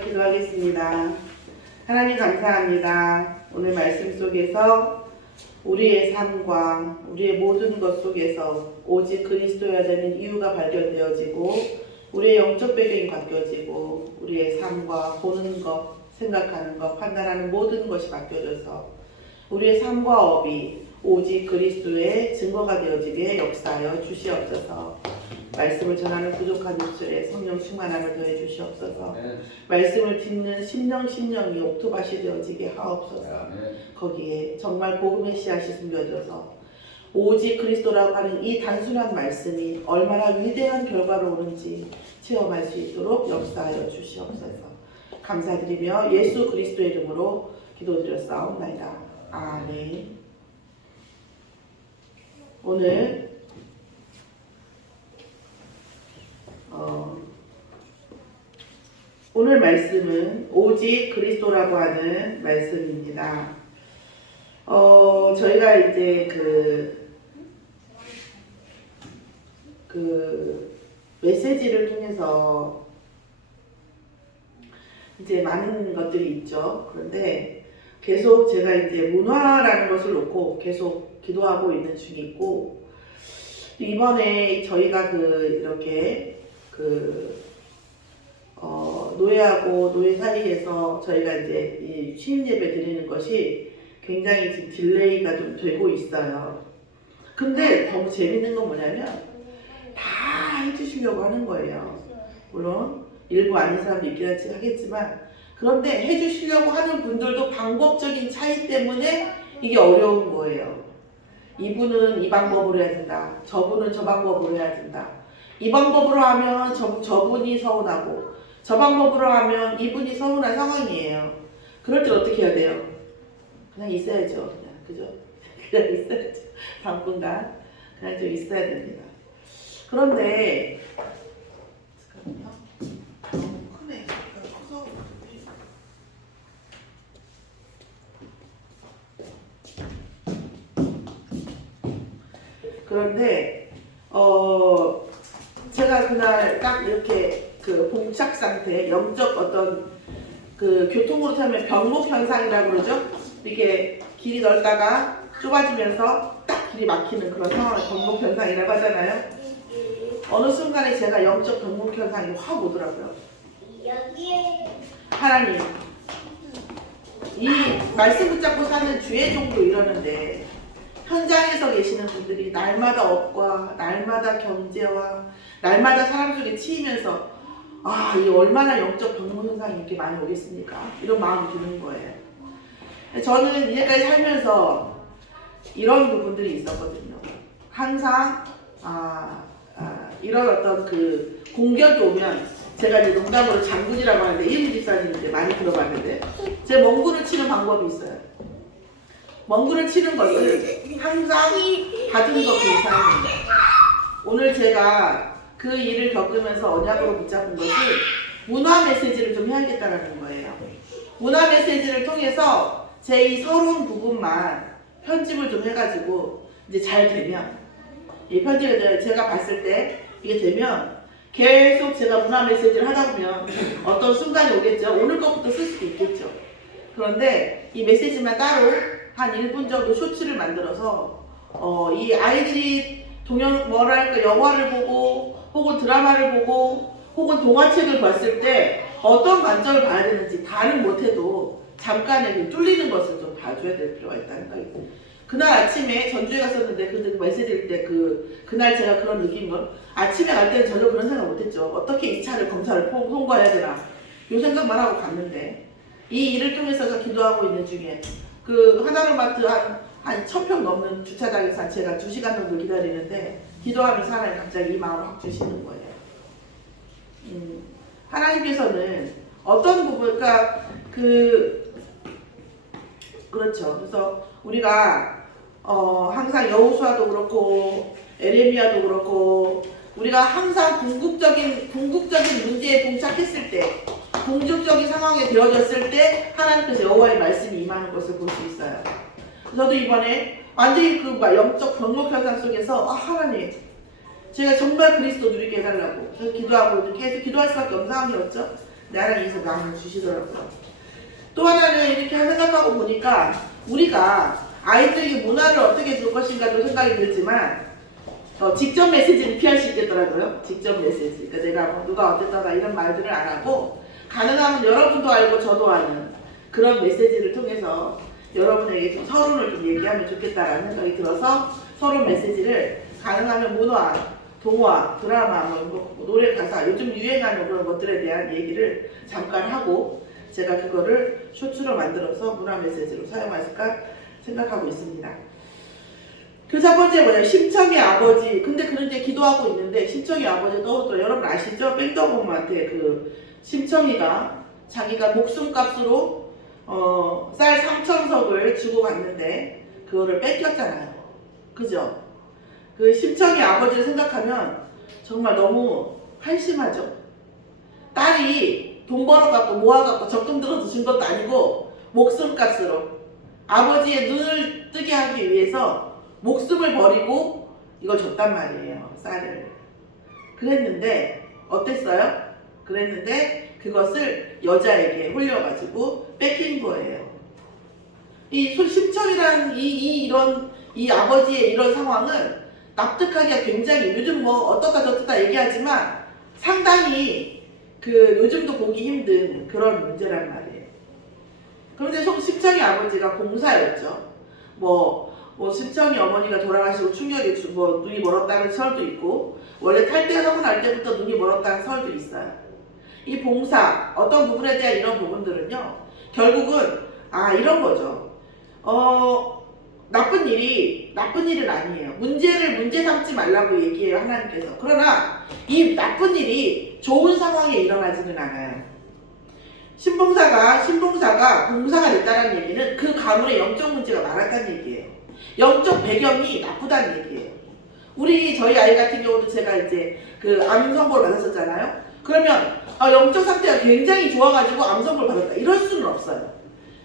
기도하겠습니다. 하나님 감사합니다. 오늘 말씀 속에서 우리의 삶과 우리의 모든 것 속에서 오직 그리스도여야 되는 이유가 발견되어지고 우리의 영적 배경이 바뀌어지고 우리의 삶과 보는 것, 생각하는 것, 판단하는 모든 것이 바뀌어져서 우리의 삶과 업이 오직 그리스도의 증거가 되어지게 역사하여 주시옵소서. 말씀을 전하는 부족한 입술에 성령 충만함을 더해 주시옵소서. 말씀을 듣는 심령이 옥토밭이 되어지게 하옵소서. 거기에 정말 복음의 씨앗이 숨겨져서 오직 그리스도라고 하는 이 단순한 말씀이 얼마나 위대한 결과를 오는지 체험할 수 있도록 역사하여 주시옵소서. 감사드리며 예수 그리스도의 이름으로 기도드렸사옵나이다. 아멘. 오늘 말씀은 오직 그리스도라고 하는 말씀입니다. 저희가 이제 그 메시지를 통해서 이제 많은 것들이 있죠. 그런데 계속 제가 이제 문화라는 것을 놓고 계속 기도하고 있는 중이 있고, 이번에 저희가 이렇게 노예하고 노예 사이에서 저희가 이제 이 취임 예배 드리는 것이 굉장히 지금 딜레이가 좀 되고 있어요. 근데 너무 재밌는 건 뭐냐면 다 해주시려고 하는 거예요. 물론 일부 아닌 사람도 있긴 하겠지만, 그런데 해주시려고 하는 분들도 방법적인 차이 때문에 이게 어려운 거예요. 이분은 이 방법으로 해야 된다. 저분은 저 방법으로 해야 된다. 이 방법으로 하면 저분이 서운하고 저 방법으로 하면 이분이 서운한 상황이에요. 그럴 때 어떻게 해야 돼요? 그냥 있어야죠. 그냥, 그죠? 그냥 있어야죠. 당분간 그냥 좀 있어야 됩니다. 그런데 잠깐만요. 너무 크네. 커서 그런데 제가 그날 딱 이렇게 봉착 상태, 영적 어떤 교통으로 타면 병목 현상이라고 그러죠. 이렇게 길이 넓다가 좁아지면서 딱 길이 막히는 그런 상황을 병목 현상이라고 하잖아요. 어느 순간에 제가 영적 병목 현상이 확 오더라고요. 하나님, 이 말씀 붙잡고 사는 주의 종도 이러는데 현장에서 계시는 분들이 날마다 업과 날마다 경제와 날마다 사람 속에 치이면서 이 얼마나 영적 병목 현상이 이렇게 많이 오겠습니까? 이런 마음이 드는 거예요. 저는 이제까지 살면서 이런 부분들이 있었거든요. 항상 이런 어떤 공격이 오면, 제가 이제 농담으로 장군이라고 하는데 이은희 집사님 이제 많이 들어봤는데, 제 멍구를 치는 방법이 있어요. 멍구를 치는 것을 항상 받은 것 이상입니다. 오늘 제가 그 일을 겪으면서 언약으로 붙잡은 것이 문화 메시지를 좀 해야겠다는 거예요. 문화 메시지를 통해서 제 이 서러운 부분만 편집을 좀 해가지고 이제 잘 되면, 이 편집을 제가 봤을 때 이게 되면 계속 제가 문화 메시지를 하다 보면 어떤 순간이 오겠죠. 오늘 것부터 쓸 수도 있겠죠. 그런데 이 메시지만 따로 한 1분 정도 쇼츠를 만들어서 이 아이들이 영화를 보고 혹은 드라마를 보고 혹은 동화책을 봤을 때 어떤 관점을 봐야 되는지 다른 못해도 잠깐의 뚫리는 것을 좀 봐줘야 될 필요가 있다는 거예요. 그날 아침에 전주에 갔었는데 그 메시지일 때 그날 제가 그런 느낌은, 아침에 갈 때는 전혀 그런 생각 못했죠. 어떻게 이 차를 검사를 통과해야 되나 이 생각만 하고 갔는데, 이 일을 통해서 기도하고 있는 중에 하나로마트 한 1000평 넘는 주차장에서 제가 2시간 정도 기다리는데 기도하면서 하나님 갑자기 이 마음을 확 주시는 거예요. 하나님께서는 어떤 부분, 그렇죠. 그래서 우리가 항상 여호수아도 그렇고 에레미야도 그렇고 우리가 항상 궁극적인 문제에 봉착했을 때, 궁극적인 상황에 되어졌을 때 하나님께서 여호와의 말씀이 임하는 것을 볼 수 있어요. 저도 이번에 완전히 영적 병목 현상 속에서 하나님, 제가 정말 그리스도 누리게 해달라고 그래서 기도하고 계속 기도할 수밖에 없는 상황이었죠. 나라에서 명을 주시더라고요. 또 하나는 이렇게 생각하고 보니까 우리가 아이들에게 문화를 어떻게 줄 것인가도 생각이 들지만 직접 메시지를 피할 수 있겠더라고요. 직접 메시지. 그러니까 내가 뭐 누가 어땠다가 이런 말들을 안 하고 가능하면 여러분도 알고 저도 아는 그런 메시지를 통해서 여러분에게 좀 서론을 좀 얘기하면 좋겠다라는 생각이 들어서 서론 메시지를 가능하면 문화, 동화, 드라마, 뭐 노래 가사, 요즘 유행하는 그런 것들에 대한 얘기를 잠깐 하고 제가 그거를 쇼츠로 만들어서 문화 메시지로 사용할까 생각하고 있습니다. 그 첫 번째 뭐냐면 심청의 아버지. 근데 그런데 기도하고 있는데 심청의 아버지 떠오르더라고요. 여러분 아시죠? 뺑더곰한테 그 심청이가 자기가 목숨값으로 쌀 3,000석을 주고 갔는데 그거를 뺏겼잖아요. 그죠? 그 심청의 아버지를 생각하면 정말 너무 한심하죠. 딸이 돈 벌어갖고 모아갖고 적금 들어서 준 것도 아니고 목숨값으로 아버지의 눈을 뜨게 하기 위해서 목숨을 버리고 이걸 줬단 말이에요. 쌀을. 그랬는데 어땠어요? 그랬는데 그것을 여자에게 홀려가지고 뺏긴 거예요. 이 심청이란 이 아버지의 이런 상황은 납득하기가 굉장히 요즘 뭐 어떻다 저떻다 얘기하지만 상당히 요즘도 보기 힘든 그런 문제란 말이에요. 그런데 심청이 아버지가 공사였죠. 심청이 어머니가 돌아가시고 충격이 눈이 멀었다는 설도 있고 원래 탈퇴하고 날 때부터 눈이 멀었다는 설도 있어요. 이 봉사 어떤 부분에 대한 이런 부분들은요 결국은 이런 거죠. 나쁜 일은 아니에요. 문제를 문제 삼지 말라고 얘기해요 하나님께서. 그러나 이 나쁜 일이 좋은 상황에 일어나지는 않아요. 신봉사가 공사가 됐다는 얘기는 그 가문의 영적 문제가 많았다는 얘기예요. 영적 배경이 나쁘다는 얘기예요. 저희 아이 같은 경우도 제가 이제 암 선고를 받았었잖아요. 그러면 영적 상태가 굉장히 좋아가지고 암 선고를 받았다 이럴 수는 없어요.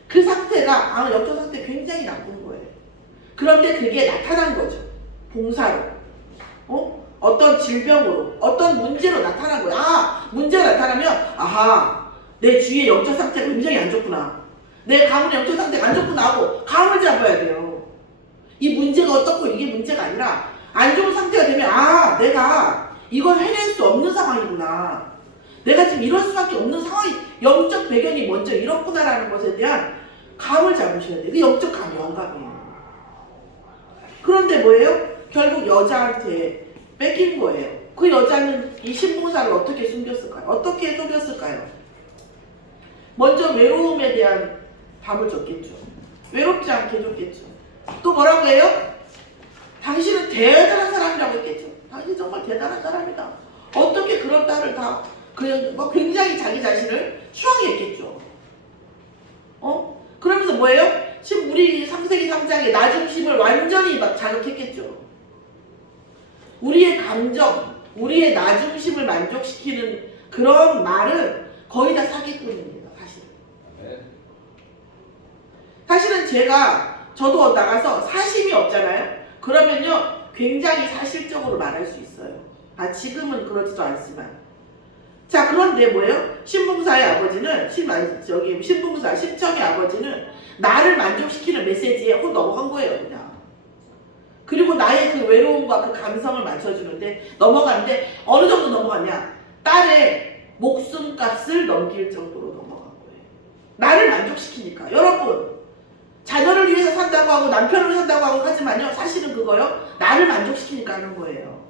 그 상태가 영적 상태 굉장히 나쁜 거예요. 그런데 그게 나타난 거죠. 봉사로. 어떤 질병으로, 어떤 문제로 나타난 거예요. 문제가 나타나면 내 주위의 영적 상태가 굉장히 안 좋구나. 내 가문의 영적 상태가 안 좋구나 하고 감을 잡아야 돼요. 이 문제가 어떻고 이게 문제가 아니라 안 좋은 상태가 되면 내가 이걸 해낼 수 없는 상황이구나. 내가 지금 이럴 수밖에 없는 상황이 영적 배경이 먼저 이렇구나라는 것에 대한 감을 잡으셔야 돼요. 그 영적 감이 영감이에요. 그런데 뭐예요? 결국 여자한테 뺏긴 거예요. 그 여자는 이 신봉사를 어떻게 숨겼을까요? 어떻게 속였을까요? 먼저 외로움에 대한 답을 줬겠죠. 외롭지 않게 줬겠죠. 또 뭐라고 해요? 당신은 대단한 사람이라고 했겠죠. 당신 정말 대단한 사람이다. 어떻게 그런 딸을 다 굉장히 자기 자신을 추앙했겠죠. 그러면서 뭐예요? 지금 우리 3세기 3장의 나중심을 완전히 자극했겠죠. 우리의 감정, 우리의 나중심을 만족시키는 그런 말은 거의 다 사기꾼입니다. 사실은 저도 나가서 사심이 없잖아요. 그러면요 굉장히 사실적으로 말할 수 있어요. 지금은 그렇지도 않지만. 자, 그런데 뭐예요? 신봉사의 아버지는 심청의 아버지는 나를 만족시키는 메시지에 홀 넘어간 거예요. 그냥. 그리고 나의 그 외로움과 그 감성을 맞춰주는데 넘어갔는데 어느 정도 넘어갔냐? 딸의 목숨값을 넘길 정도로 넘어간 거예요. 나를 만족시키니까. 여러분 자녀를 위해서 산다고 하고 남편을 산다고 하고 하지만요 사실은 그거요 나를 만족시키니까 하는 거예요.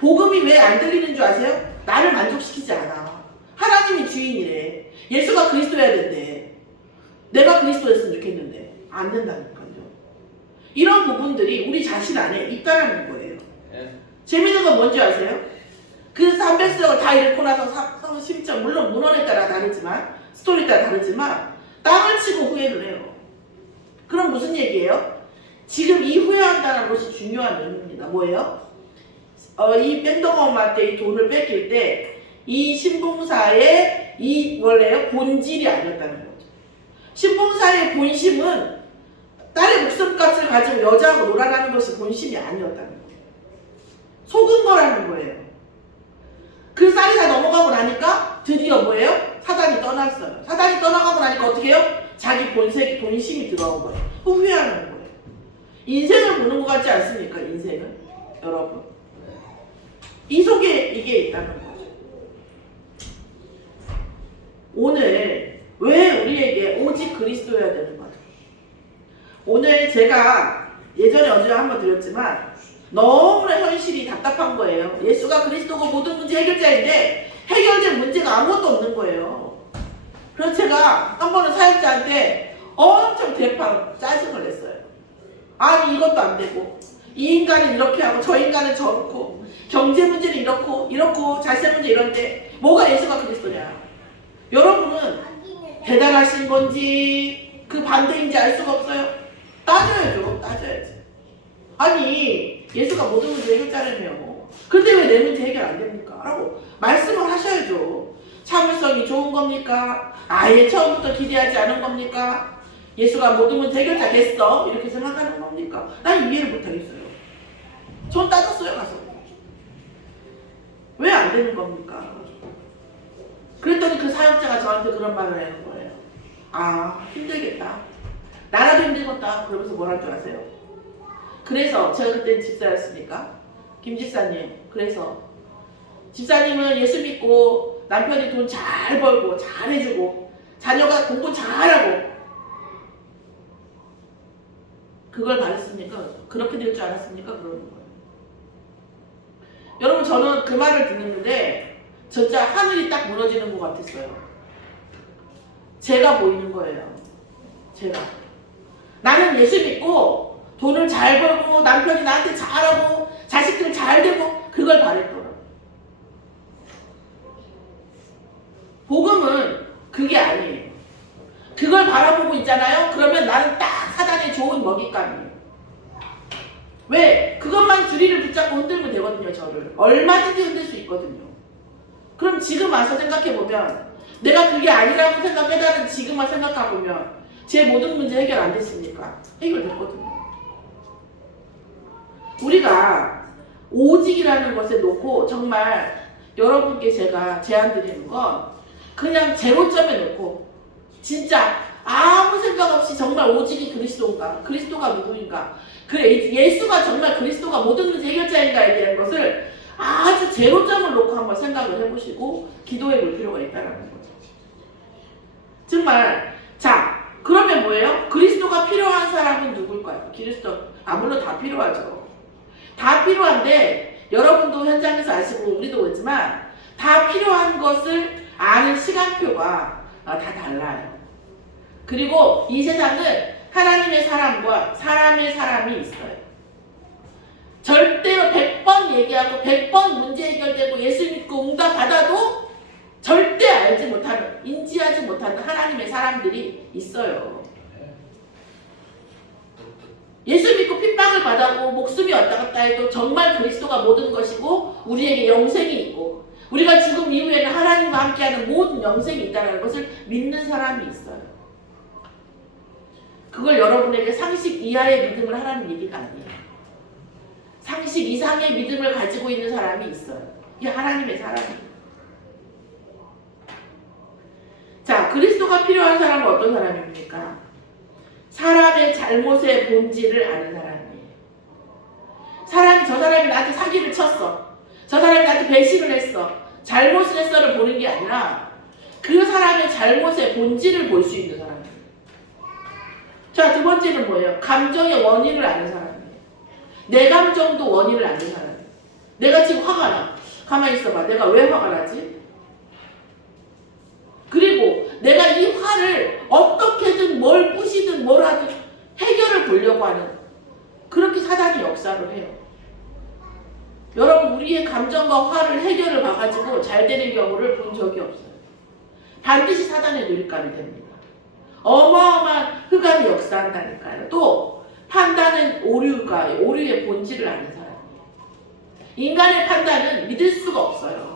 복음이 왜 안 들리는 줄 아세요? 나를 만족시키지 않아. 하나님이 주인이래. 예수가 그리스도여야 된대. 내가 그리스도였으면 좋겠는데 안 된다니까요. 이런 부분들이 우리 자신 안에 있다는 거예요. 재밌는 건 뭔지 아세요? 그 300석을 다 잃고 나서 심지어 물론 문헌에 따라 다르지만 스토리에 따라 다르지만 땅을 치고 후회를 해요. 그럼 무슨 얘기예요? 지금 이 후회한다는 것이 중요한 의미입니다. 뭐예요? 이 뺑덕엄마한테 이 돈을 뺏길 때 이 신봉사의 원래요 본질이 아니었다는 거죠. 신봉사의 본심은 딸의 목숨값을 가지고 여자하고 놀아나는 것이 본심이 아니었다는 거예요. 속은 거라는 거예요. 그 쌀이 다 넘어가고 나니까 드디어 뭐예요? 사단 떠났어요. 사단이 떠나가고 나니까 어떻게 해요? 자기 본색이, 본심이 들어온 거예요. 후회하는 거예요. 인생을 보는 것 같지 않습니까? 인생은? 여러분. 이 속에 이게 있다는 거죠. 오늘 왜 우리에게 오직 그리스도여야 되는 거죠? 오늘 제가 예전에 언제 한번 드렸지만 너무나 현실이 답답한 거예요. 예수가 그리스도고 모든 문제 해결자인데 해결된 문제가 아무것도 없는 거예요. 그래서 제가 한 번은 사역자한테 엄청 대판 짜증을 냈어요. 아니 이것도 안 되고 이 인간은 이렇게 하고 저 인간은 저렇고 경제 문제는 이렇고 자세 문제 이런데 뭐가 예수가 그리스도냐. 여러분은 대단하신 건지 그 반대인지 알 수가 없어요. 따져야죠. 따져야지. 아니 예수가 모든 문제 해결자라며 근데 왜 내 문제 해결 안 됩니까? 라고 말씀을 하셔야죠. 참을성이 좋은 겁니까? 아예 처음부터 기대하지 않은 겁니까? 예수가 모든 문제 해결자 됐어? 이렇게 생각하는 겁니까? 난 이해를 못하겠어요. 전 따졌어요 가서. 왜 안 되는 겁니까? 그랬더니 그 사역자가 저한테 그런 말을 하는 거예요. 아 힘들겠다. 나라도 힘들겠다. 그러면서 뭐랄 줄 아세요? 그래서 제가 그때 집사였으니까 김 집사님 그래서 집사님은 예수 믿고 남편이 돈 잘 벌고 잘 해주고 자녀가 공부 잘하고 그걸 바랬습니까? 그렇게 될 줄 알았습니까? 그러는 거예요. 여러분 저는 그 말을 듣는데 진짜 하늘이 딱 무너지는 것 같았어요. 제가 보이는 거예요. 제가. 나는 예수 믿고 돈을 잘 벌고 남편이 나한테 잘하고 자식들 잘 되고 그걸 바랬더라고요. 복음은 그게 아니에요. 그걸 바라보고 있잖아요. 그러면 나는 딱 사단의 좋은 먹잇감이에요. 왜? 그것만 주리를 붙잡고 흔들면 되거든요. 저를. 얼마든지 흔들 수 있거든요. 그럼 지금 와서 생각해보면 내가 그게 아니라고 깨달은 지금 와서 생각해보면 제 모든 문제 해결 안 됐습니까? 해결됐거든요. 우리가 오직이라는 것에 놓고 정말 여러분께 제가 제안드리는 건 그냥 제로점에 놓고 진짜 아무 생각 없이 정말 오직이 그리스도인가? 그리스도가 누구인가? 그래 예수가 정말 그리스도가 모든 문제 해결자인가에 대한 것을 아주 제로점을 놓고 한번 생각을 해보시고 기도해 볼 필요가 있다는 거죠. 정말 자 그러면 뭐예요? 그리스도가 필요한 사람은 누굴까요? 그리스도 물론 다 필요하죠. 다 필요한데 여러분도 현장에서 아시고 우리도 그렇지만 다 필요한 것을 아는 시간표가 다 달라요. 그리고 이 세상은 하나님의 사람과 사람의 사람이 있어요. 절대로 100번 얘기하고 100번 문제 해결되고 예수 믿고 응답 받아도 절대 알지 못하는, 인지하지 못하는 하나님의 사람들이 있어요. 예수 믿고 핍박을 받아고 목숨이 왔다 갔다 해도 정말 그리스도가 모든 것이고 우리에게 영생이 있고 우리가 죽음 이후에는 하나님과 함께하는 모든 영생이 있다는 것을 믿는 사람이 있어요. 그걸 여러분에게 상식 이하의 믿음을 하라는 얘기가 아니에요. 상식 이상의 믿음을 가지고 있는 사람이 있어요. 이게 하나님의 사람이에요. 자, 그리스도가 필요한 사람은 어떤 사람입니까? 사람의 잘못의 본질을 아는 사람이에요. 저 사람이 나한테 사기를 쳤어. 저 사람이 나한테 배신을 했어. 잘못을 했어를 보는 게 아니라 그 사람의 잘못의 본질을 볼 수 있는 사람이에요. 자, 두 번째는 뭐예요? 감정의 원인을 아는 사람이에요. 내 감정도 원인을 아는 사람이에요. 내가 지금 화가 나. 가만히 있어봐. 내가 왜 화가 나지? 그리고 내가 이 화를 어떻게든 뭘 부시든 뭘 하든 해결을 보려고 하는 그렇게 사단이 역사를 해요. 여러분 우리의 감정과 화를 해결을 봐가지고 잘 되는 경우를 본 적이 없어요. 반드시 사단의 놀잇감이 됩니다. 어마어마한 흑암이 역사한다니까요. 또 판단은 오류의 본질을 아는 사람이에요. 인간의 판단은 믿을 수가 없어요.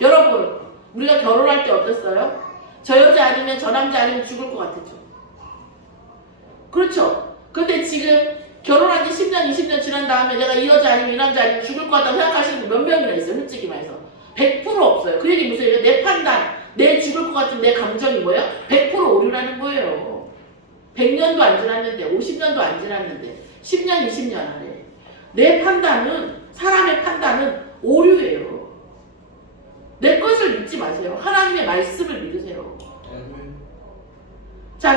여러분 우리가 결혼할 때 어땠어요? 저 여자 아니면 저 남자 아니면 죽을 것 같았죠. 그렇죠. 근데 지금 결혼한 지 10년, 20년 지난 다음에 내가 이 여자 아니면 이 남자 아니면 죽을 것 같다고 생각하시는 분 몇 명이나 있어요. 솔직히 말해서 100% 없어요. 그 얘기 무슨 얘기예요? 내 판단, 내 죽을 것 같은 내 감정이 뭐예요? 100% 오류라는 거예요. 100년도 안 지났는데 50년도 안 지났는데 10년 20년 안에 내 판단은 사람의 판단은 오류예요. 내 것을 믿지 마세요. 하나님의 말씀을 믿으세요. 자,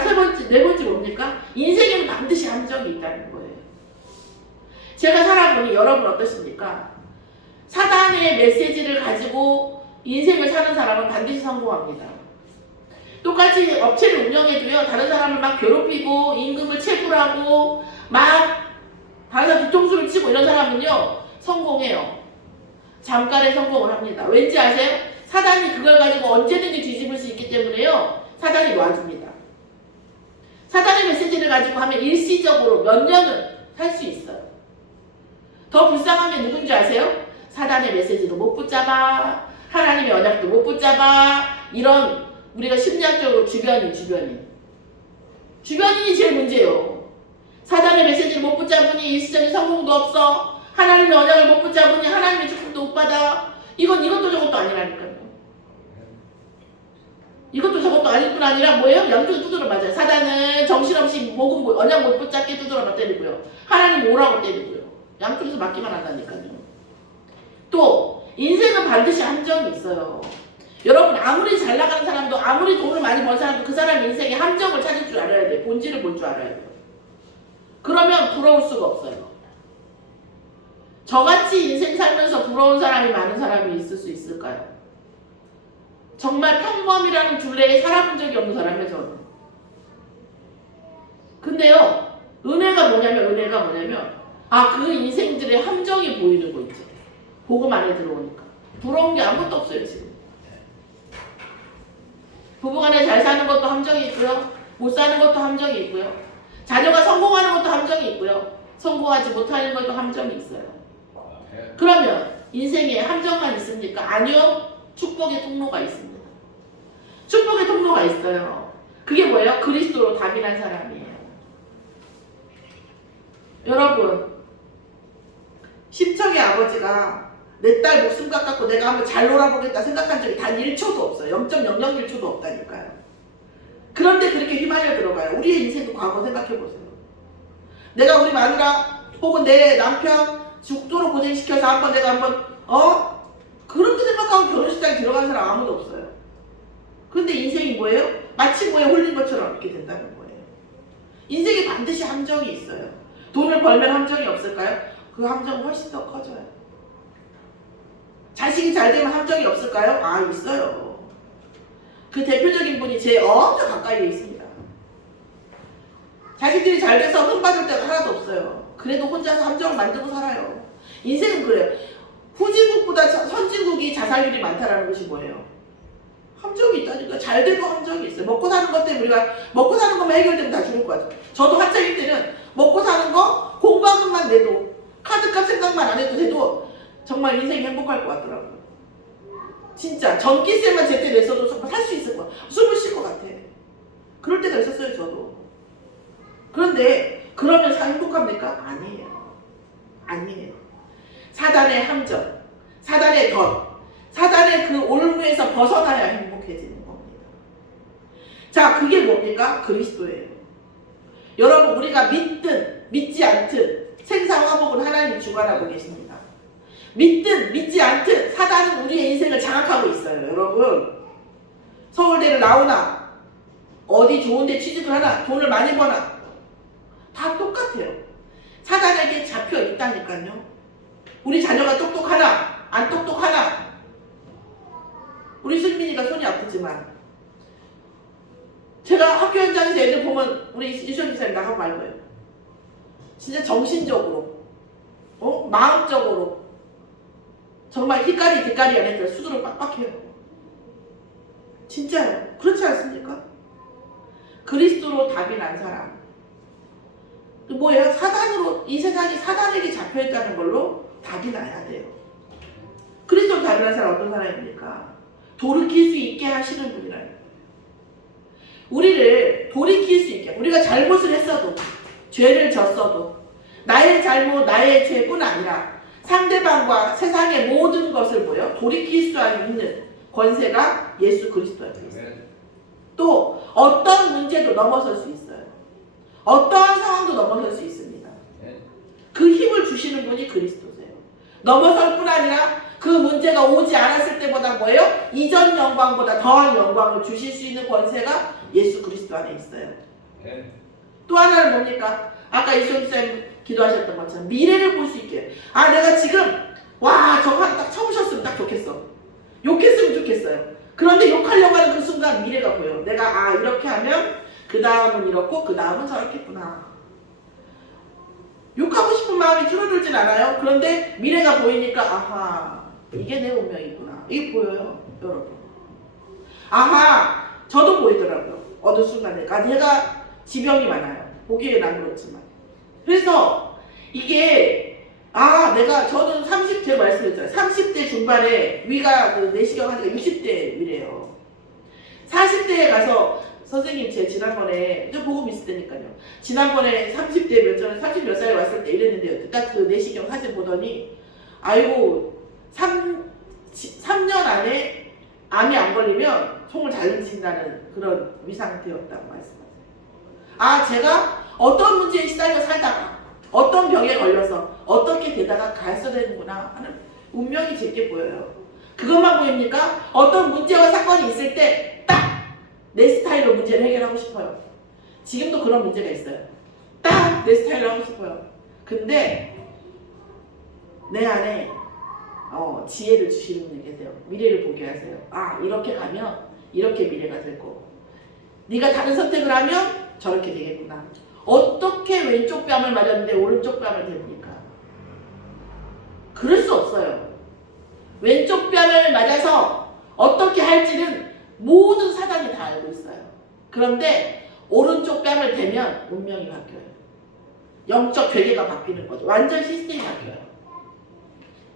네 번째 뭡니까? 인생에는 반드시 함정이 있다는 거예요. 제가 살아보니 여러분 어떠십니까? 사단의 메시지를 가지고 인생을 사는 사람은 반드시 성공합니다. 똑같이 업체를 운영해도요, 다른 사람을 막 괴롭히고 임금을 체불하고 막 다른 사람 뒤통수를 치고 이런 사람은요 성공해요. 잠깐의 성공을 합니다. 왠지 아세요? 사단이 그걸 가지고 언제든지 뒤집을 수 있기 때문에요 사단이 놔줍니다. 사단의 메시지를 가지고 하면 일시적으로 몇 년은 살 수 있어요. 더 불쌍한 게 누군지 아세요? 사단의 메시지도 못 붙잡아, 하나님의 언약도 못 붙잡아, 이런 우리가 심리학적으로 주변인이 제일 문제예요. 사단의 메시지를 못 붙잡으니 일시적인 성공도 없어. 하나님의 언약을 못 붙잡으니 하나님의 축복도 못 받아. 이것도 저것도 아니라니까요. 이것도 저것도 아닐 뿐 아니라 뭐예요? 양쪽에 두드려 맞아요. 사단은 정신없이 목은 언약 못 붙잡게 두드려 때리고요. 하나님 오라고 때리고요. 양쪽에서 맞기만 한다니까요. 또 인생은 반드시 함정이 있어요. 여러분 아무리 잘 나가는 사람도 아무리 돈을 많이 번 사람도 그 사람 인생의 함정을 찾을 줄 알아야 돼요. 본질을 볼 줄 알아야 돼요. 그러면 부러울 수가 없어요. 저같이 인생 살면서 부러운 사람이 많은 사람이 있을 수 있을까요? 정말 평범이라는 둘레에 살아본 적이 없는 사람이에요, 저는. 근데요, 은혜가 뭐냐면 그 인생들의 함정이 보이는 거 있죠. 복음 안에 들어오니까. 부러운 게 아무것도 없어요, 지금. 부부간에 잘 사는 것도 함정이 있고요. 못 사는 것도 함정이 있고요. 자녀가 성공하는 것도 함정이 있고요. 성공하지 못하는 것도 함정이 있어요. 그러면 인생에 함정만 있습니까? 아니요. 축복의 통로가 있습니다. 축복의 통로가 있어요. 그게 뭐예요? 그리스도로 답이란 사람이에요. 여러분, 심청의 아버지가 내 딸 목숨 깎았고 내가 한번 잘 놀아보겠다 생각한 적이 단 1초도 없어요. 0.001초도 없다니까요. 그런데 그렇게 휘말려 들어가요. 우리의 인생도 과거 생각해보세요. 내가 우리 마누라 혹은 내 남편 죽도록 고생시켜서 내가 그렇게 생각하고 결혼식장에 들어간 사람 아무도 없어요. 근데 인생이 뭐예요? 마치 뭐에 홀린 것처럼 이렇게 된다는 거예요. 인생에 반드시 함정이 있어요. 돈을 벌면 함정이 없을까요? 그 함정은 훨씬 더 커져요. 자식이 잘 되면 함정이 없을까요? 있어요. 그 대표적인 분이 제 엄청 가까이에 있습니다. 자식들이 잘 돼서 흠받을 때가 하나도 없어요. 그래도 혼자서 함정을 만들고 살아요. 인생은 그래요. 후진국보다 선진국이 자살률이 많다라는 것이 뭐예요? 함정이 있다니까. 잘 돼도 함정이 있어요. 먹고 사는 것 때문에 우리가 먹고 사는 것만 해결되면 다 죽을 것 같아요. 저도 한창일 때는 먹고 사는 거 공과금만 내도 카드값 생각만 안 해도 돼도 정말 인생이 행복할 것 같더라고요. 진짜 전기세만 제때 냈어도 정말 살 수 있을 것 같아요. 숨을 쉴 것 같아. 그럴 때가 있었어요, 저도. 그런데 그러면 행복합니까? 아니에요. 사단의 함정, 사단의 덫, 사단의 그 올무에서 벗어나야 행복해지는 겁니다. 자, 그게 뭡니까? 그리스도예요. 여러분, 우리가 믿든 믿지 않든 생사화복은 하나님이 주관하고 계십니다. 믿든 믿지 않든 사단은 우리의 인생을 장악하고 있어요. 여러분, 서울대를 나오나 어디 좋은데 취직을 하나 돈을 많이 버나 다 똑같아요. 사단에게 잡혀 있다니까요. 우리 자녀가 똑똑하나 안 똑똑하나, 우리 승민이가 손이 아프지만 제가 학교 현장에서 애들 보면 우리 이시원 기사님 나가고 말 거예요. 진짜 정신적으로 마음적으로 정말 뒷가리 뒷가리 안 해도 수두룩 빡빡해요. 진짜요. 그렇지 않습니까? 그리스도로 답이 난 사람, 뭐예요? 사단으로, 이 세상이 사단에게 잡혀있다는 걸로 답이 나야 돼요. 그리스도로 답이 난 사람 어떤 사람입니까? 돌이킬 수 있게 하시는 분이라는 거예요. 우리를 돌이킬 수 있게, 우리가 잘못을 했어도, 죄를 졌어도 나의 잘못, 나의 죄뿐 아니라 상대방과 세상의 모든 것을 돌이킬 수 있는 권세가 예수 그리스도 안에 있어요. 아멘. 또 어떤 문제도 넘어설 수 있어요. 어떠한 상황도 넘어설 수 있습니다. 아멘. 그 힘을 주시는 분이 그리스도세요. 넘어설 뿐 아니라 그 문제가 오지 않았을 때보다 뭐예요? 이전 영광보다 더한 영광을 주실 수 있는 권세가 예수 그리스도 안에 있어요. 아멘. 또 하나는 뭡니까? 아까 이소희쌤 기도하셨던 것처럼 미래를 볼 수 있게. 아, 내가 지금 와 저거 딱 쳐보셨으면 딱 좋겠어. 욕했으면 좋겠어요. 그런데 욕하려고 하는 그 순간 미래가 보여. 내가 아 이렇게 하면 그 다음은 이렇고 그 다음은 저렇겠구나. 욕하고 싶은 마음이 줄어들진 않아요. 그런데 미래가 보이니까 아하 이게 내 운명이구나. 이게 보여요 여러분. 아하 저도 보이더라고요. 어느 순간에 내가 지병이 많아요. 보기에는 안 그렇지만. 그래서 이게 저는 30대 말씀했잖아요. 30대 중반에 위가 그 내시경 하니까 60대 위래요. 40대에 가서 선생님 제 지난번에 복음 있을 때니까요. 지난번에 30대 몇 전에 30 몇 살에 왔을 때 이랬는데요. 딱 그 내시경 사진 보더니 아이고 3년 안에 암이 안 걸리면 총을 잘 던진다는 그런 위상태였다고 말씀하세요. 제가 어떤 문제에 시달려 살다가 어떤 병에 걸려서 어떻게 되다가 가서 되는구나 하는 운명이 제게 보여요. 그것만 보입니까? 어떤 문제와 사건이 있을 때 딱 내 스타일로 문제를 해결하고 싶어요. 지금도 그런 문제가 있어요. 딱 내 스타일로 하고 싶어요. 근데 내 안에 지혜를 주시는 분이 계세요. 미래를 보게 하세요. 이렇게 가면 이렇게 미래가 될 거고 네가 다른 선택을 하면 저렇게 되겠구나. 어떻게 왼쪽 뺨을 맞았는데 오른쪽 뺨을 댑니까? 그럴 수 없어요. 왼쪽 뺨을 맞아서 어떻게 할지는 모든 사단이 다 알고 있어요. 그런데 오른쪽 뺨을 대면 운명이 바뀌어요. 영적 괴계가 바뀌는 거죠. 완전 시스템이 바뀌어요.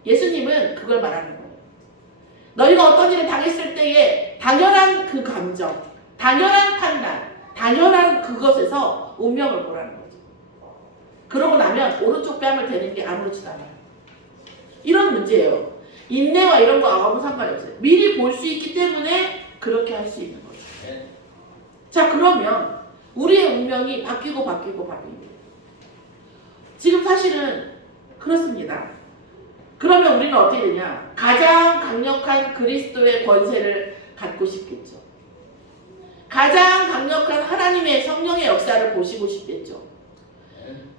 예수님은 그걸 말하는 거예요. 너희가 어떤 일을 당했을 때에 당연한 그 감정, 당연한 판단, 당연한 그것에서 운명을 보라는 거죠. 그러고 나면 오른쪽 뺨을 대는 게 아무렇지도 않아요. 이런 문제예요. 인내와 이런 거 아무 상관이 없어요. 미리 볼 수 있기 때문에 그렇게 할 수 있는 거죠. 자, 그러면 우리의 운명이 바뀌고 지금 사실은 그렇습니다. 그러면 우리는 어떻게 되냐? 가장 강력한 그리스도의 권세를 갖고 싶겠죠. 가장 강력한 하나님의 성령의 역사를 보시고 싶겠죠.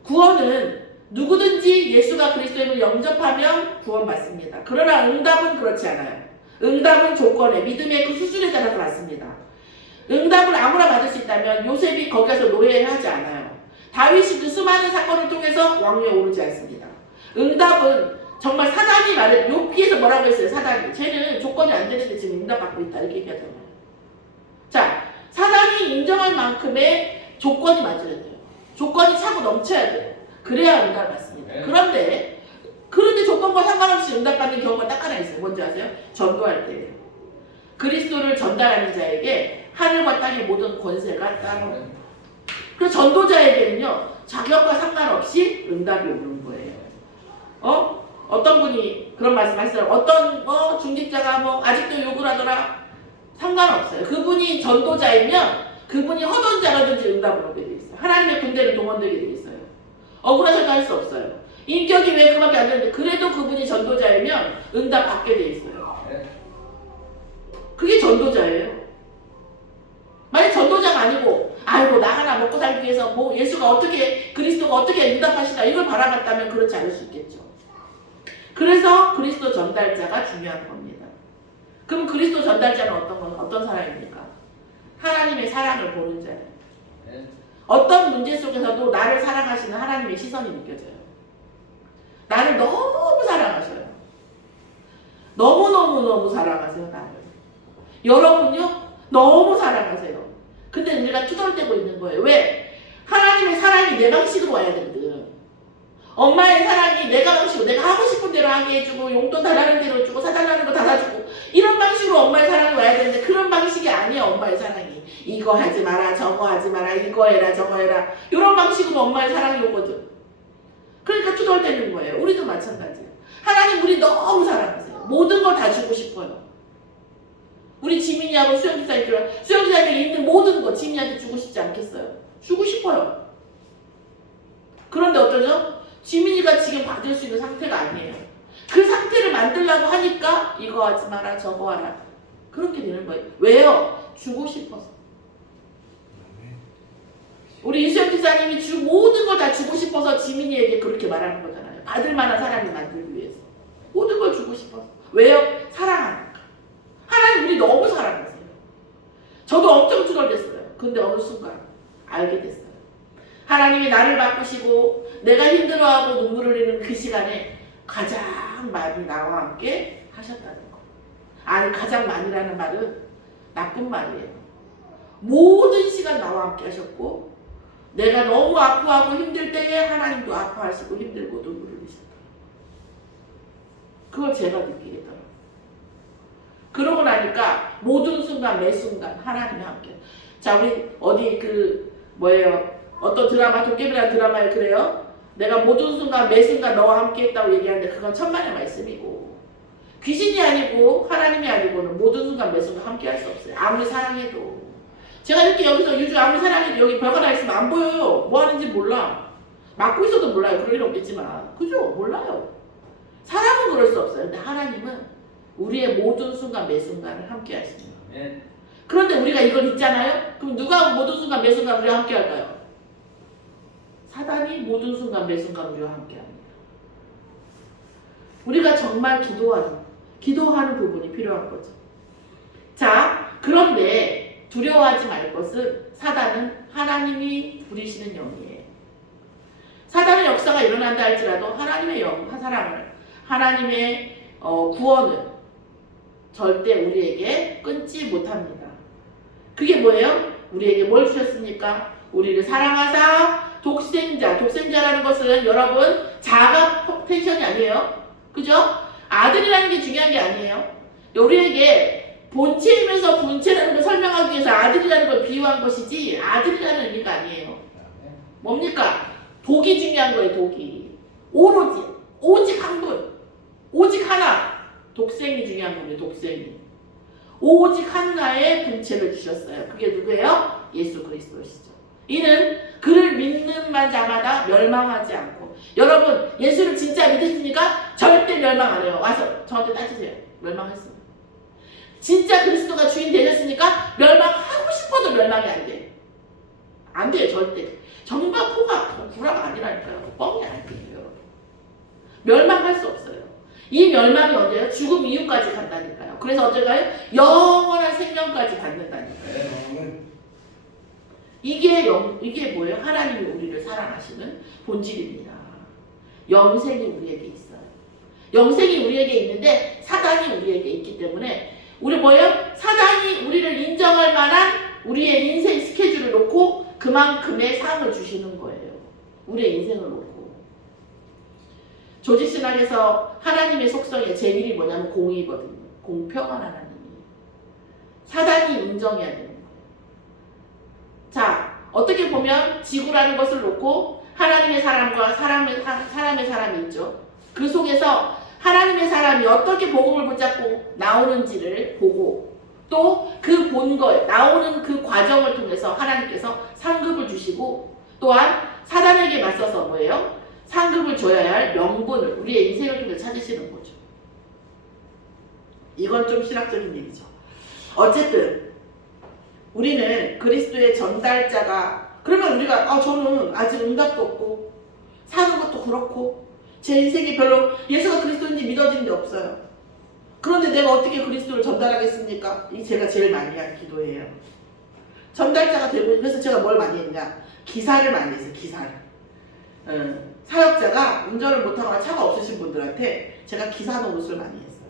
구원은 누구든지 예수가 그리스도임을 영접하면 구원받습니다. 그러나 응답은 그렇지 않아요. 응답은 조건에, 믿음의 그 수준에 따라서 받습니다. 응답을 아무나 받을 수 있다면 요셉이 거기 가서 노예를 하지 않아요. 다윗이 그 수많은 사건을 통해서 왕위에 오르지 않습니다. 응답은 정말 사단이 말해, 욥기에서 뭐라고 했어요? 사단이. 쟤는 조건이 안 되는데 지금 응답받고 있다. 이렇게 얘기하잖아요. 자, 사단이 인정할 만큼의 조건이 맞아야 돼요. 조건이 차고 넘쳐야 돼요. 그래야 응답을 받습니다. 그런데 조건과 상관없이 응답받는 경우가 딱 하나 있어요. 뭔지 아세요? 전도할 때예요. 그리스도를 전달하는 자에게 하늘과 땅의 모든 권세가 따로. 그래서 전도자에게는요, 자격과 상관없이 응답이 오는 거예요. 어떤 분이 그런 말씀 하시더라고요. 어떤 중직자가 아직도 욕을 하더라. 상관없어요. 그분이 전도자이면 그분이 허던자라든지 응답을 오게 돼 있어요. 하나님의 군대를 동원되게 돼 있어요. 억울하셔도 할 수 없어요. 인격이 왜 그밖에 안 되는데 그래도 그분이 전도자이면 응답 받게 돼 있어요. 그게 전도자예요. 만약 전도자가 아니고 나 하나 먹고 살기 위해서 예수가 그리스도가 어떻게 응답하시다 이걸 바라봤다면 그렇지 않을 수 있겠죠. 그래서 그리스도 전달자가 중요한 겁니다. 그럼 그리스도 전달자는 어떤 사람입니까? 하나님의 사랑을 보는 자예요. 어떤 문제 속에서도 나를 사랑하시는 하나님의 시선이 느껴져요. 나를 너무 사랑하셔요. 너무너무 사랑하세요, 나를. 여러분요, 너무 사랑하세요. 근데 우리가 투덜대고 있는 거예요. 왜? 하나님의 사랑이 내 방식으로 와야 되거든. 엄마의 사랑이 내가 방식으로, 내가 하고 싶은 대로 하게 해주고, 용돈 달라는 대로 주고, 사달라는 거 다 사주고, 이런 방식으로 엄마의 사랑이 와야 되는데, 그런 방식이 아니야, 엄마의 사랑이. 이거 하지 마라, 저거 하지 마라, 이거 해라, 저거 해라. 이런 방식으로 엄마의 사랑이 오거든. 그러니까 투덜대는 거예요. 우리도 마찬가지예요. 하나님 우리 너무 사랑하세요. 모든 걸 다 주고 싶어요. 우리 지민이하고 수영기사님처럼 수영기사님이 있는 모든 거 지민이한테 주고 싶지 않겠어요? 주고 싶어요. 그런데 어떠죠? 지민이가 지금 받을 수 있는 상태가 아니에요. 그 상태를 만들려고 하니까 이거 하지 마라 저거 하라 그렇게 되는 거예요. 왜요? 주고 싶어서. 우리 이수영 기사님이 모든 걸 다 주고 싶어서 지민이에게 그렇게 말하는 거잖아요. 받을 만한 사람을 만들기 위해서. 모든 걸 주고 싶어서. 왜요? 사랑하니까. 하나님 우리 너무 사랑하세요. 저도 엄청 투덜댔어요. 근데 어느 순간 알게 됐어요. 하나님이 나를 바꾸시고 내가 힘들어하고 눈물을 흘리는 그 시간에 가장 많이 나와 함께 하셨다는 거. 아니 가장 많이라는 말은 나쁜 말이에요. 모든 시간 나와 함께 하셨고 내가 너무 아파하고 힘들 때에 하나님도 아파하시고 힘들고 눈물을 흘리셨다. 그걸 제가 느끼게 더라고요. 그러고 나니까 모든 순간 매 순간 하나님이 함께. 자 우리 어디 어떤 드라마 도깨비라는 드라마에 그래요. 내가 모든 순간 매 순간 너와 함께 했다고 얘기하는데 그건 천만의 말씀이고 귀신이 아니고 하나님이 아니고는 모든 순간 매 순간 함께 할 수 없어요. 아무리 사랑해도. 제가 이렇게 여기서 유주 아무리 사랑해도 여기 벽 하나 있으면 안 보여요. 뭐 하는지 몰라. 막고 있어도 몰라요. 그럴 일 없겠지만. 그죠? 몰라요. 사람은 그럴 수 없어요. 근데 하나님은 우리의 모든 순간 매 순간을 함께 하십니다. 네. 그런데 우리가 이걸 잊잖아요? 그럼 누가 모든 순간 매 순간 우리와 함께 할까요? 사단이 모든 순간 매 순간 우리와 함께 합니다. 우리가 정말 기도하는 부분이 필요한 거죠. 자, 그런데 두려워하지 말 것은 사단은 하나님이 부리시는 영이에요. 사단의 역사가 일어난다 할지라도 하나님의 사랑을, 하나님의 구원을 절대 우리에게 끊지 못합니다. 그게 뭐예요? 우리에게 뭘 주셨습니까? 우리를 사랑하사 독생자라는 것은 여러분 자가 텐션이 아니에요. 그죠? 아들이라는 게 중요한 게 아니에요. 우리에게 본체이면서 분체라는 걸 설명하기 위해서 아들이라는 걸 비유한 것이지 아들이라는 의미가 아니에요. 뭡니까? 독이 중요한 거예요. 독이. 오직 한 분. 오직 하나. 독생이 중요한 겁니다. 독생이. 오직 하나의 분체를 주셨어요. 그게 누구예요? 예수 그리스도시죠. 이는 그를 믿는 자마다 멸망하지 않고. 여러분 예수를 진짜 믿으십니까? 절대 멸망 안 해요. 와서 저한테 따지세요. 멸망했습니다. 진짜 그리스도가 주인 되셨으니까 멸망하고 싶어도 멸망이 안 돼. 안 돼요. 절대. 정말 구라가 아니라니까요. 뻥이 아니에요. 여러분. 멸망할 수 없어요. 이 멸망이 언제요? 죽음 이후까지 간다니까요. 그래서 언제 가요? 영원한 생명까지 받는다니까요. 이게 뭐예요? 하나님이 우리를 사랑하시는 본질입니다. 영생이 우리에게 있어요. 영생이 우리에게 있는데 사단이 우리에게 있기 때문에 우리 뭐예요? 사단이 우리를 인정할 만한 우리의 인생 스케줄을 놓고 그만큼의 상을 주시는 거예요. 우리의 인생을 놓고. 조지신학에서 하나님의 속성의 제1이 뭐냐면 공의거든요. 공평한 하나님이. 사단이 인정해야 되는 거예요. 자, 어떻게 보면 지구라는 것을 놓고 하나님의 사람과 사람의 사람이 있죠. 그 속에서 하나님의 사람이 어떻게 복음을 붙잡고 나오는지를 보고 또 그 나오는 그 과정을 통해서 하나님께서 상급을 주시고 또한 사단에게 맞서서 뭐예요? 상급을 줘야 할 명분을 우리의 인생을 통해 찾으시는 거죠. 이건 좀 신학적인 얘기죠. 어쨌든 우리는 그리스도의 전달자가 그러면 우리가 저는 아직 응답도 없고 사는 것도 그렇고 제 인생이 별로 예수가 그리스도인지 믿어지는 게 없어요. 그런데 내가 어떻게 그리스도를 전달하겠습니까? 이 제가 제일 많이 한 기도예요. 전달자가 되고 그래서 제가 뭘 많이 했냐? 기사를 많이 했어요. 기사를. 사역자가 운전을 못하거나 차가 없으신 분들한테 제가 기사 노릇을 많이 했어요.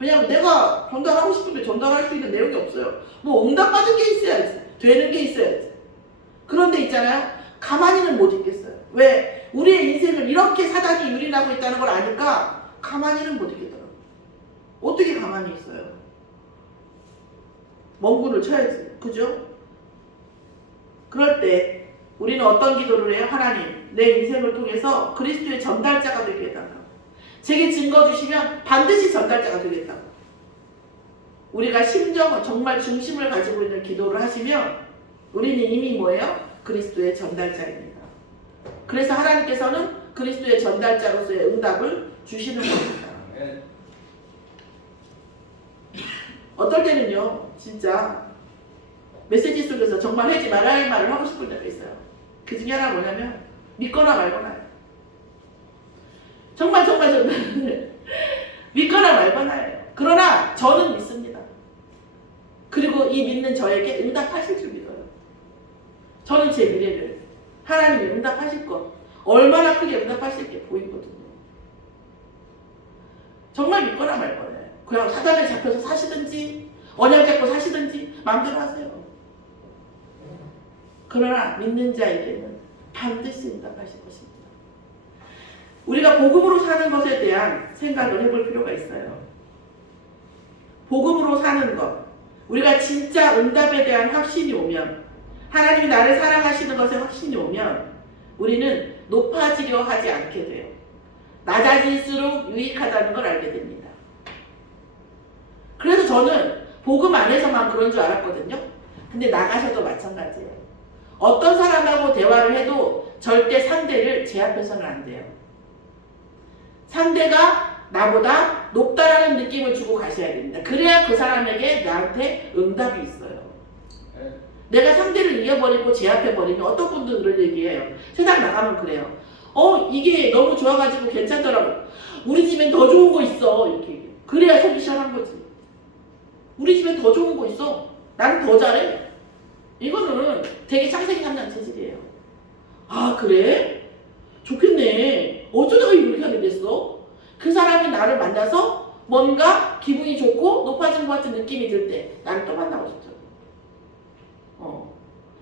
왜냐하면 내가 전달하고 싶은데 전달할 수 있는 내용이 없어요. 뭐 응답받은 게 있어야지. 되는 게 있어야지. 그런데 있잖아요. 가만히는 못 있겠어요. 왜? 우리의 인생을 이렇게 사단이 유린하고 있다는 걸 아니까 가만히는 못 있겠더라고요. 어떻게 가만히 있어요? 멍구를 쳐야지. 그죠? 그럴 때 우리는 어떤 기도를 해요? 하나님, 내 인생을 통해서 그리스도의 전달자가 되게 해달라고. 제게 증거 주시면 반드시 전달자가 되겠다고. 우리가 심정 정말 중심을 가지고 있는 기도를 하시면 우리는 이미 뭐예요? 그리스도의 전달자입니다. 그래서 하나님께서는 그리스도의 전달자로서의 응답을 주시는 겁니다. 어떨 때는요, 진짜 메시지 속에서 정말 하지 말아야 할 말을 하고 싶을 때가 있어요. 그 중에 하나가 뭐냐면 믿거나 말거나요. 정말 믿거나 말거나예요. 그러나 저는 믿습니다. 그리고 이 믿는 저에게 응답하실 줄 믿어요. 저는 제 미래를 하나님이 응답하실 것, 얼마나 크게 응답하실 게 보이거든요. 정말 믿거나 말거나요. 그냥 사단에 잡혀서 사시든지 언약 잡고 사시든지 마음대로 하세요. 그러나 믿는 자에게는 반드시 응답하실 것입니다. 우리가 복음으로 사는 것에 대한 생각을 해볼 필요가 있어요. 복음으로 사는 것, 우리가 진짜 응답에 대한 확신이 오면, 하나님이 나를 사랑하시는 것에 확신이 오면 우리는 높아지려 하지 않게 돼요. 낮아질수록 유익하다는 걸 알게 됩니다. 그래서 저는 복음 안에서만 그런 줄 알았거든요. 근데 나가셔도 마찬가지예요. 어떤 사람하고 대화를 해도 절대 상대를 제압해서는 안 돼요. 상대가 나보다 높다라는 느낌을 주고 가셔야 됩니다. 그래야 그 사람에게 나한테 응답이 있어요. 내가 상대를 이겨버리고 제압해버리면 어떤 분들은 그런 얘기해요. 세상 나가면 그래요. 이게 너무 좋아가지고 괜찮더라고. 우리 집엔 더 좋은 거 있어. 이렇게 얘기해요. 그래야 속이 시원한 거지. 우리 집엔 더 좋은 거 있어. 나는 더 잘해. 이거는 되게 창세기 3장 체질이에요. 아, 그래? 좋겠네. 어쩌다가 이렇게 하게 됐어? 그 사람이 나를 만나서 뭔가 기분이 좋고 높아진 것 같은 느낌이 들 때 나를 또 만나고 싶죠.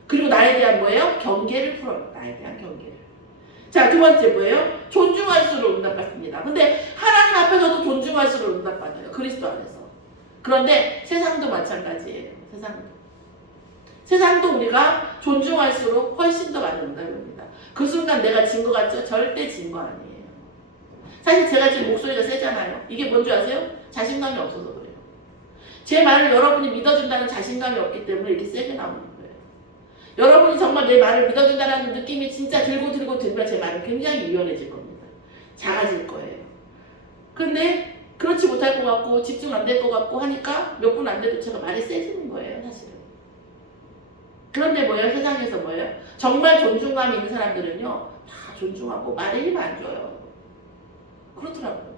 그리고 나에 대한 뭐예요? 경계를 풀어요. 나에 대한 경계를. 자, 두 번째 뭐예요? 존중할수록 응답받습니다. 근데 하나님 앞에서도 존중할수록 응답받아요. 그리스도 안에서. 그런데 세상도 마찬가지예요. 세상도 우리가 존중할수록 훨씬 더 많은 응답입니다. 그 순간 내가 진 것 같죠? 절대 진 거 아니에요. 사실 제가 지금 목소리가 세잖아요. 이게 뭔지 아세요? 자신감이 없어서 그래요. 제 말을 여러분이 믿어준다는 자신감이 없기 때문에 이렇게 세게 나오는 거예요. 여러분이 정말 내 말을 믿어준다는 느낌이 진짜 들면 제 말은 굉장히 유연해질 겁니다. 작아질 거예요. 근데 그렇지 못할 것 같고 집중 안 될 것 같고 하니까 몇 분 안 돼도 제가 말이 세지는 거예요, 사실은. 그런데 뭐예요? 세상에서 뭐예요? 정말 존중감 있는 사람들은요, 다 존중하고 말에 힘 안 줘요. 그렇더라고요.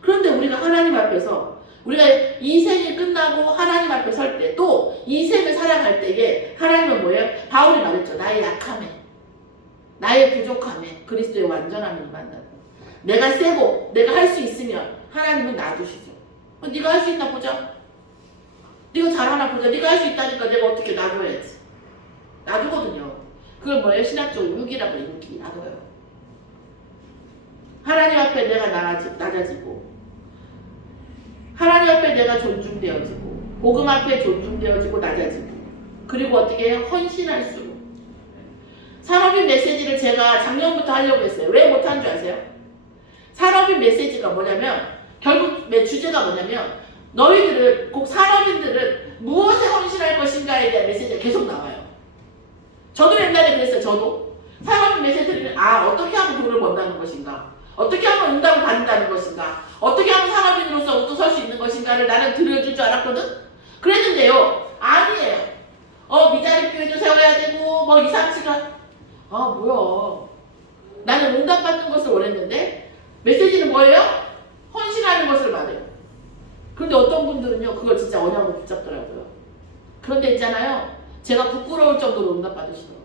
그런데 우리가 하나님 앞에서 우리가 이 생이 끝나고 하나님 앞에 설 때, 또 이 생을 살아갈 때에 하나님은 뭐예요? 바울이 말했죠. 나의 약함에, 나의 부족함에 그리스도의 완전함을 만나고, 내가 세고 내가 할 수 있으면 하나님은 놔두시죠. 네가 할 수 있나 보자. 네가 잘하나 보자. 네가 할 수 있다니까 내가 어떻게 놔둬야지. 놔두거든요. 그걸 뭐예요? 신학적으로 유기라고 해요. 유기. 놔둬요. 하나님 앞에 내가 낮아지고, 하나님 앞에 내가 존중되어지고, 복음 앞에 존중되어지고 낮아지고, 그리고 어떻게 해요? 헌신할수록. 산업인 메시지를 제가 작년부터 하려고 했어요. 왜 못한 줄 아세요? 산업인 메시지가 뭐냐면, 결국 주제가 뭐냐면, 너희들은, 꼭 산업인들은 무엇에 헌신할 것인가에 대한 메시지가 계속 나와요. 저도 옛날에 그랬어요. 저도 산업인 메시지는 어떻게 하면 돈을 번다는 것인가, 어떻게 하면 응답을 받는다는 것인가, 어떻게 하면 산업인으로서 우뚝 설 수 있는 것인가를 나는 들려줄 줄 알았거든? 그랬는데요, 아니에요. 미자리 교회도 세워야 되고, 2, 3시간. 뭐야. 나는 응답받는 것을 원했는데, 메시지는 뭐예요? 헌신하는 것을 말해요. 그런데 어떤 분들은요, 그걸 진짜 언약으로 붙잡더라고요. 그런데 있잖아요, 제가 부끄러울 정도로 응답받으시더라고요.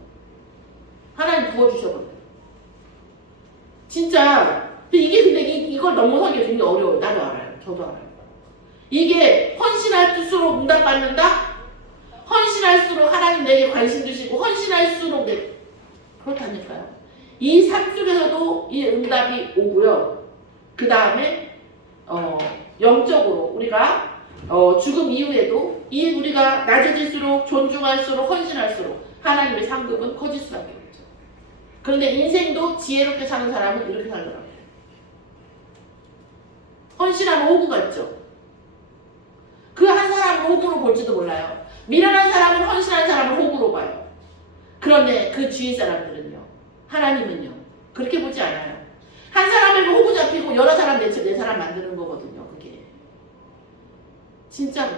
하나님 부어주셔버려요. 진짜. 근데 이걸 넘어서기가 굉장히 어려워요. 나도 알아요. 저도 알아요. 이게 헌신할수록 응답받는다? 헌신할수록 하나님 내게 관심 주시고, 헌신할수록 그렇다니까요. 이 삶 속에서도 이 응답이 오고요. 그 다음에 영적으로 우리가 죽음 이후에도 우리가 낮아질수록, 존중할수록, 헌신할수록 하나님의 상급은 커질 수밖에 없죠. 그런데 인생도 지혜롭게 사는 사람은 이렇게 살더라고요. 헌신하면 호구 같죠. 그 한 사람 호구로 볼지도 몰라요. 미련한 사람은 헌신한 사람을 호구로 봐요. 그런데 그 주위 사람들은요, 하나님은요, 그렇게 보지 않아요. 한 사람에게 호구 잡히고 여러 사람 내 사람 만드는 거거든요. 그게 진짜로.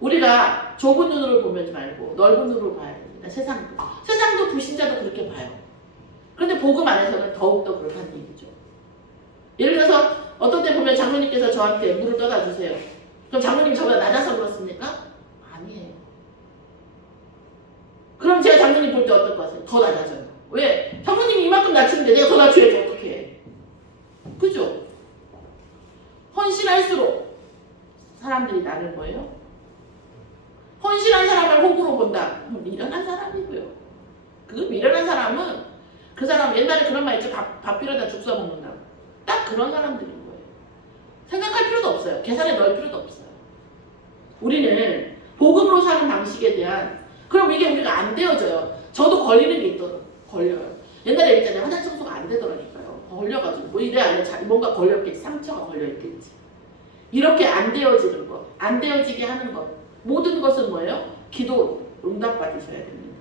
우리가 좁은 눈으로 보지 말고 넓은 눈으로 봐야 됩니다. 세상도 불신자도 그렇게 봐요. 그런데 복음 안에서는 더욱더 그렇다는 얘기죠. 예를 들어서 어떤 때 보면 장로님께서 저한테 물을 떠다 주세요. 그럼 장로님 저보다 낮아서 그렇습니까? 아니에요. 그럼 제가 장로님 볼 때 어떨 것 같아요? 더 낮아져요. 왜? 장로님이 이만큼 낮추는데 내가 더 낮춰야지 어떻게 해? 그죠? 헌신할수록 사람들이 나를 뭐예요? 헌신한 사람을 호구로 본다. 미련한 사람이고요. 그 미련한 사람은 그 사람 옛날에 그런 말 있죠. 밥 빌어다 죽 써먹는다고. 딱 그런 사람들인 거예요. 생각할 필요도 없어요. 계산에 넣을 필요도 없어요. 우리는 복음으로 사는 방식에 대한 그럼 이게 우리가 안 되어져요. 저도 걸리는 게 있더라고요. 걸려요. 옛날에 있잖아요. 화장 청소가 안 되더라니까요. 걸려가지고 뭐 이래 안에 뭔가 걸렸겠지. 상처가 걸려있겠지. 이렇게 안 되어지는 것, 안 되어지게 하는 것 모든 것은 뭐예요? 기도 응답받으셔야 됩니다.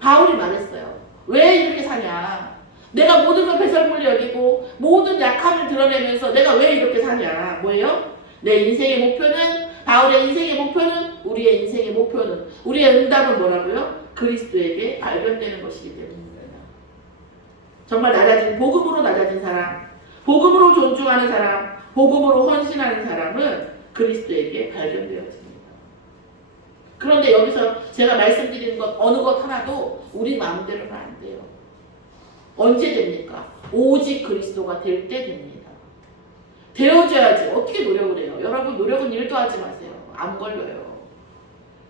바울이 말했어요. 왜 이렇게 사냐? 내가 모든 걸 배설물로 여기고 모든 약함을 드러내면서 내가 왜 이렇게 사냐? 뭐예요? 내 인생의 목표는 바울의 인생의 목표는 우리의 인생의 목표는 우리의 응답은 뭐라고요? 그리스도에게 발견되는 것이기 때문입니다. 정말 낮아진 복음으로 낮아진 사람, 복음으로 존중하는 사람, 복음으로 헌신하는 사람은 그리스도에게 발견되어집니다. 그런데 여기서 제가 말씀드리는 것 어느 것 하나도 우리 마음대로는 안 돼요. 언제 됩니까? 오직 그리스도가 될 때 됩니다. 되어져야지. 어떻게 노력을 해요? 여러분 노력은 1도 하지 마세요. 안 걸려요.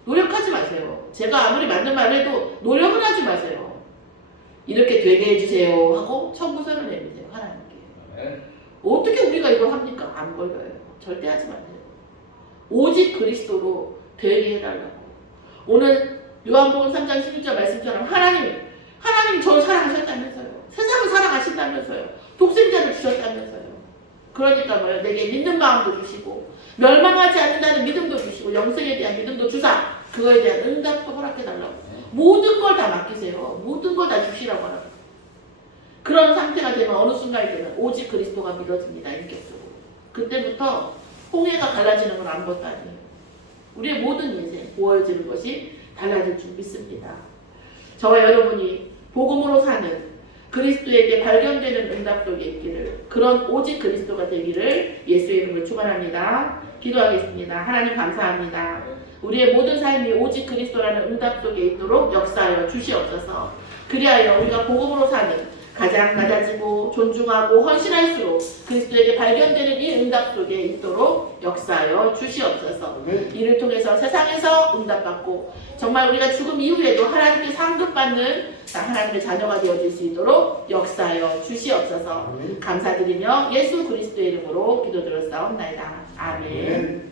노력하지 마세요. 제가 아무리 맞는 말을 해도 노력은 하지 마세요. 이렇게 되게 해주세요 하고 청구서를 내주세요. 하나님께. 어떻게 우리가 이걸 합니까? 안 걸려요. 절대 하지 마세요. 오직 그리스도로 되게 해달라고. 오늘 요한복음 3장 16절 말씀처럼 하나님이 저를 사랑하셨다면서요. 세상을 사랑하신다면서요. 독생자를 주셨다면서요. 그러니까 뭐예요? 내게 믿는 마음도 주시고 멸망하지 않는다는 믿음도 주시고 영생에 대한 믿음도 주사 그거에 대한 응답도 허락해달라고. 모든 걸 다 맡기세요. 모든 걸 다 주시라고 하라고. 그런 상태가 되면 어느 순간이 되면 오직 그리스도가 믿어집니다. 인격적으로. 그때부터 홍해가 갈라지는 건 아무것도 아니에요. 우리의 모든 인생 보여지는 것이 달라질 줄 믿습니다. 저와 여러분이 복음으로 사는 그리스도에게 발견되는 응답 속에 있기를 그런 오직 그리스도가 되기를 예수의 이름으로 축원합니다. 기도하겠습니다. 하나님 감사합니다. 우리의 모든 삶이 오직 그리스도라는 응답 속에 있도록 역사하여 주시옵소서. 그리하여 우리가 복음으로 사는 가장 낮아지고 존중하고 헌신할수록 그리스도에게 발견되는 이 응답 속에 있도록 역사하여 주시옵소서. 이를 통해서 세상에서 응답받고 정말 우리가 죽음 이후에도 하나님께 상급받는 하나님의 자녀가 되어질 수 있도록 역사하여 주시옵소서. 감사드리며 예수 그리스도의 이름으로 기도드렸사옵나이다. 아멘.